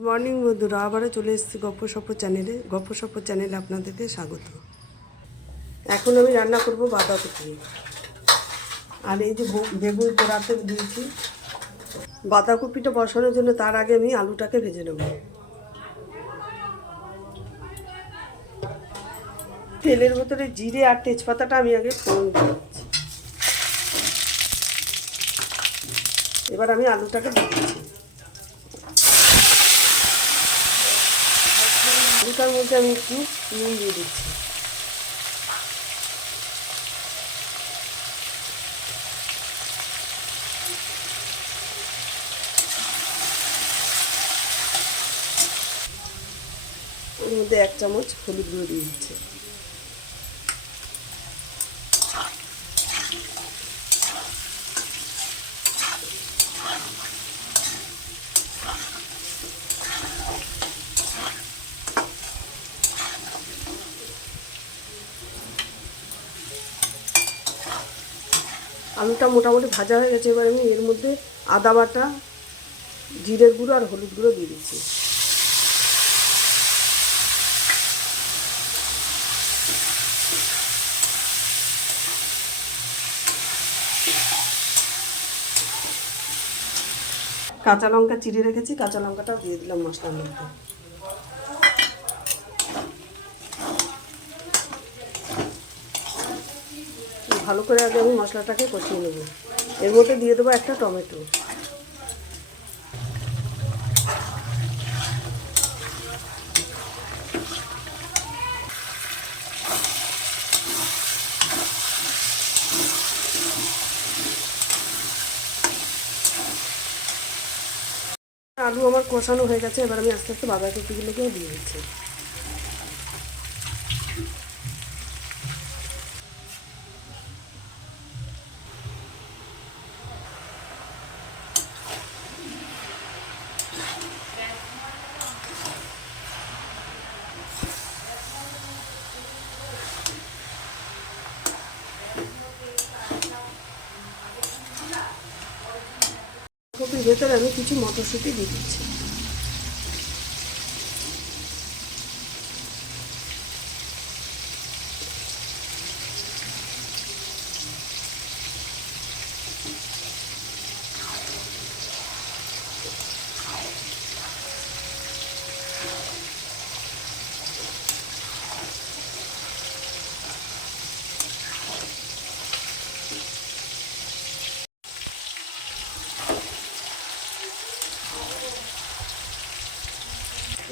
Morning বন্ধুরা, আবারও চলে এসেছি গপ্প সপ্প চ্যানেলে আপনাদেরকে স্বাগত। এখন আমি রান্না করব বাঁধাকপি, আর এই যে বেগুন পোড়াতে দিয়েছি। বাঁধাকপিটা বসানোর জন্য তার আগে আমি আলুটাকে ভেজে নেব। তেলের ভেতরে জিরে আর তেজপাতাটা আমি আগে ফোড়ন দিয়ে দিচ্ছি। এবার আমি আলুটাকে দিচ্ছি। আলুটার মধ্যে আমি একটু নুন দিয়ে দিচ্ছি। ওর মধ্যে 1 চামচ হলুদ গুঁড়ো দিয়ে দিচ্ছি। আলুটা মোটামুটি ভাজা হয়ে গেছে। এবার আমি এর মধ্যে আদা বাটা, জিরের গুঁড়ো আর হলুদ গুঁড়ো দিয়ে দিচ্ছি। কাঁচা লঙ্কা চিড়ে রেখেছি, কাঁচা লঙ্কাটাও দিয়ে দিলাম মশলার মধ্যে। ভালো করে আগে আমি মশলাটাকে কষিয়ে নেব। এর মধ্যে দিয়ে দেবো একটা টমেটো। আলু আমার কষানো হয়ে গেছে। এবার আমি আস্তে আস্তে বাঁধাকপিগুলোকেও দিয়ে দিচ্ছি। কপির ভেতরে আমি কিছু মটরশুঁটি দিয়ে দিচ্ছি।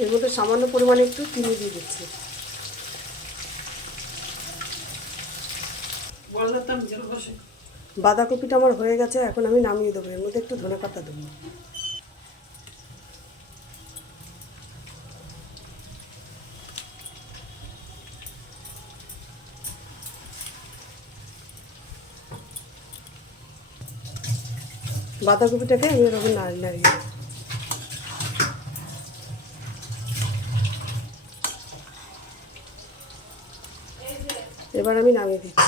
এর মধ্যে সামান্য পরিমাণে একটু চিনি দিয়ে দিচ্ছি। বাঁধাকপিটা আমার হয়ে গেছে। এখন আমি নামিয়ে দেবো। এর মধ্যে একটু ধনেপাতা দেবো। বাঁধাকপিটাকে আমি এরকম নাড়িয়ে এবার আমি নামিয়ে দিচ্ছি।